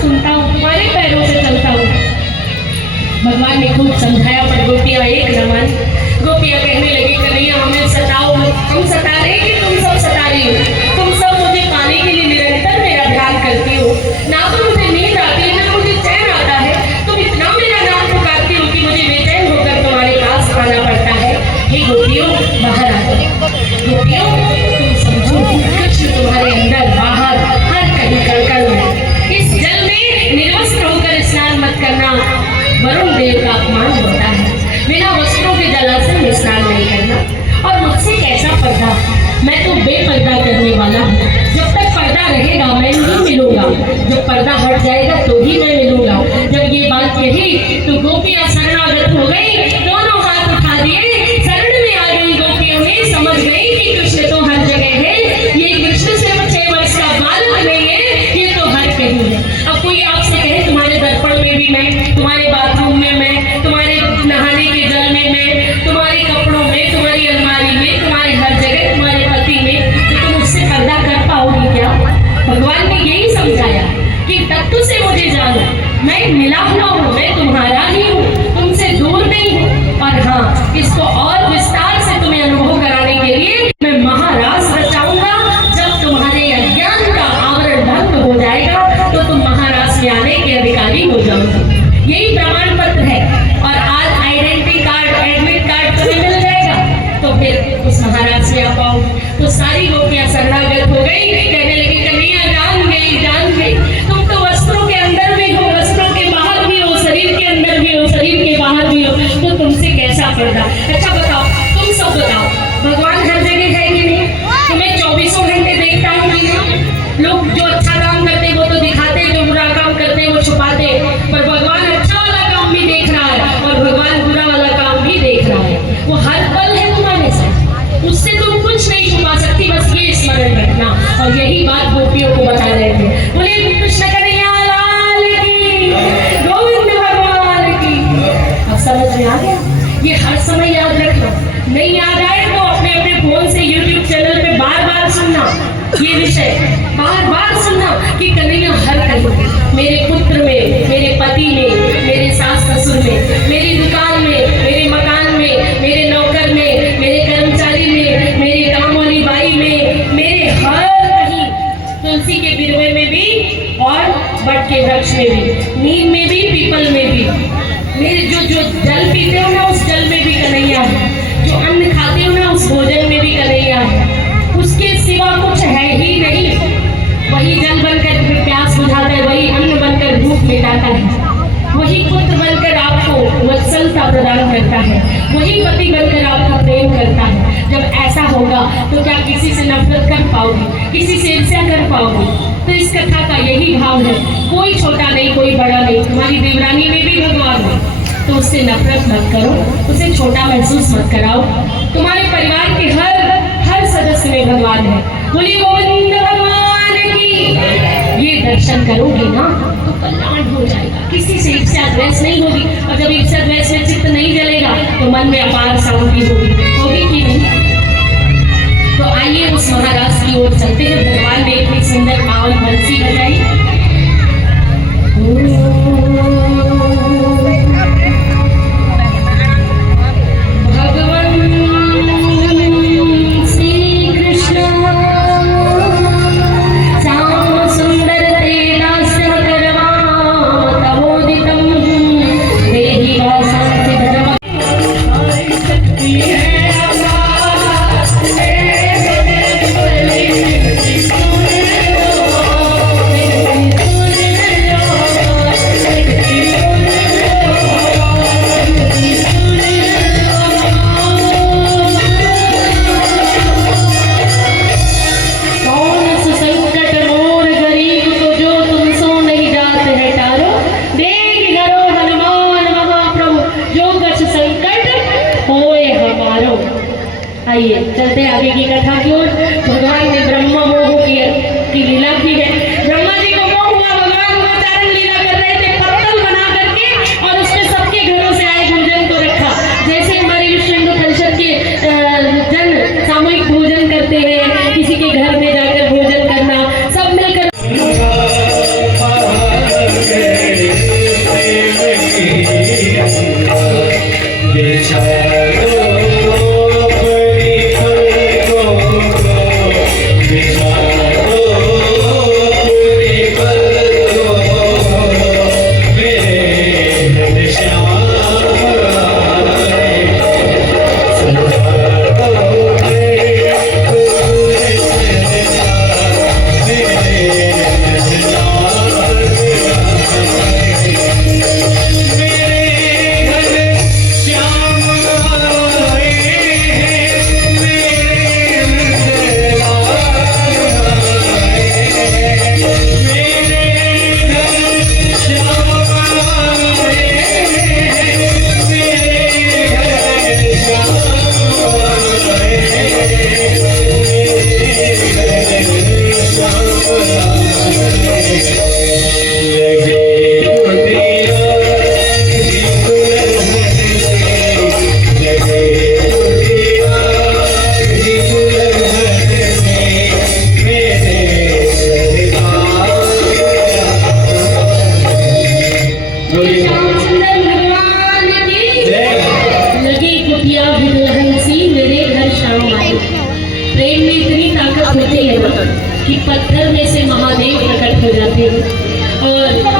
सुनता हूँ, तुम्हारे पैरों से चलता हूँ। भगवान ने खूब समझाया पर गोपियाँ एक न मानी। गोपियाँ कहने लगी कन्हैया हमें सताओ मत, हम सता रहे कि तुम सब सता रही हो? तुम सब मुझे पाने के लिए निरंतर मेरा ध्यान करती हो, ना तो मुझे नींद आती है ना मुझे चैन आता है। तुम इतना मेरा नाम पुकारती हो कि मुझे बेचैन होकर तुम्हारे पास आना पड़ता है। हे गोपियों बाहर आ जाओ। गोपियों तुम समझो कृष्ण तुम्हारे अंदर बाहर हर कहीं कण में। इस जल में निर्वस्त्र होकर स्नान मत करना, वरुण देव का अपमान होता है। बिना वस्त्रों के जलाशय में स्नान नहीं करना। और मुझसे कैसा पर्दा, मैं तो बेपर्दा करने वाला हूँ। जब तक पर्दा रहेगा मैं नहीं मिलूंगा, जब पर्दा हट जाएगा तो ही मैं मिलूंगा। जब ये बात कही तो गोपियाँ शरणागत हो गई, दोनों हाथ उठा दिए, शरण में आ गई। गोपियों ने समझ गई कि कृष्ण तो हर जगह है, ये कृष्ण सिर्फ 6 वर्ष का बालक नहीं है, ये तो हर कहीं है। अब कोई आपसे कहे तुम्हारे दर्पण में भी मैं, तुम्हारे बाथरूम में मैं, तुम्हारे नहाने के जल में मैं, तुम्हारे कपड़ों में, तुम्हारी अलमारी में, तुम्हारे हर जगह, तुम्हारे पति में, तो तुम उससे पर्दा कर पाओगे क्या? भगवान ने यही समझाया कि तत्व से मुझे जानो, मैं मिला हुआ हूँ, मैं तुम्हारा ही हूँ, तुमसे दूर नहीं हूँ। और हाँ, इसको और विस्तार से तुम्हें अनुभव कराने के लिए मैं महारास रचाऊंगा। जब तुम्हारे अज्ञान का आवरण भंग हो जाएगा तो तुम महारास में आने के अधिकारी हो जाओगे। यही प्रमाण पत्र है। और आज आइडेंटिटी कार्ड, एडमिट कार्ड तुम्हें मिल जाएगा तो फिर उस महाराज में आ पाओ। तो सारी गोपियाँ शरणागत हो गई, कहने लगी कन्हैया जान गई, तुम तो वस्त्रों के अंदर भी हो, वस्त्रों के बाहर भी हो, शरीर के अंदर भी हो, शरीर के बाहर भी हो, तो तुमसे कैसा पर्दा? अच्छा बताओ, तुम सब बताओ, भगवान हर जगह है कि नहीं? तुम्हें 24 घंटे देखता हूँ कि नहीं? लोग जो अच्छा काम करते वो तो दिखाते, जो बुरा काम करते वो छुपाते, पर भगवान अच्छा वाला काम भी देख रहा है और भगवान बुरा वाला काम भी देख रहा है। वो हर पल है तुम्हारे साथ, उससे तुम कुछ नहीं छुपा सकती, बस ये स्मरण रखना। और यही बात गोपियों को बता रहे थे। बोले कृष्ण कन्हैया लाल की, गोविंद भगवान की। अब समझ में आ गया? ये हर समय याद रखना, नहीं याद आए तो अपने अपने फोन से यूट्यूब चैनल पे बार बार सुनना ये विषय, बार बार सुनना कि कन्हैया हर कहीं, मेरे पुत्र में, मेरे पति में, मेरे सास ससुर में, मेरी दुकान में, मेरे मकान में, मेरे नौकर में, मेरे कर्मचारी में, मेरी काम वाली बाई में, मेरे हर कहीं, तुलसी के बिरवे में भी और बट के वृक्ष में भी, नीम में भी, पीपल में भी, मेरे जो जल पीते हो ना उस जल में भी कन्हैया है, जो अन्न खाते हो ना उस भोजन में भी कन्हैया है। उसके सिवा कुछ है ही नहीं। वही जल बनकर प्यास बुझाता है, वही अन्न बनकर भूख मिटाता है, वही पुत्र बनकर आपको वत्सलता प्रदान करता है, वही पति बनकर आपका प्रेम करता है। जब ऐसा होगा तो क्या किसी से नफरत कर पाओगे, किसी से ईर्ष्या कर पाओगे? तो इस कथा का यही भाव है, कोई छोटा नहीं, कोई बड़ा नहीं। तुम्हारी देवरानी में भी भगवान है तो उससे नफरत मत करो, उसे छोटा महसूस मत कराओ। तुम्हारे परिवार के हर सदस्य में भगवान है। बोलिए गोविंद भगवान की। ये दर्शन करोगे ना तो कल्याण हो जाएगा, किसी से ईर्ष्या द्वेष नहीं होगी। और जब ईर्ष्या द्वेष में चित्त नहीं जलेगा तो मन में अपार शांति होगी कि नहीं? तो आइए उस महाराज की ओर चलते हैं। भगवान ने इतनी सुंदर पावन बंसी बजाई। आइए चलते आगे की कथा की ओर। भगवान ने ब्रह्मा मोह की लीला की है। ब्रह्मा जी को मोह हुआ, भगवान गोचारण लीला कर रहे थे, पत्तल बना करके और उसमें सबके घरों से आए भोजन को रखा। जैसे हमारे विश्व हिंदू परिषद के जन सामूहिक भोजन करते हैं, किसी के घर में जाकर भोजन करना, सब मिलकर कि पत्थर में से महादेव प्रकट हो जाते हैं और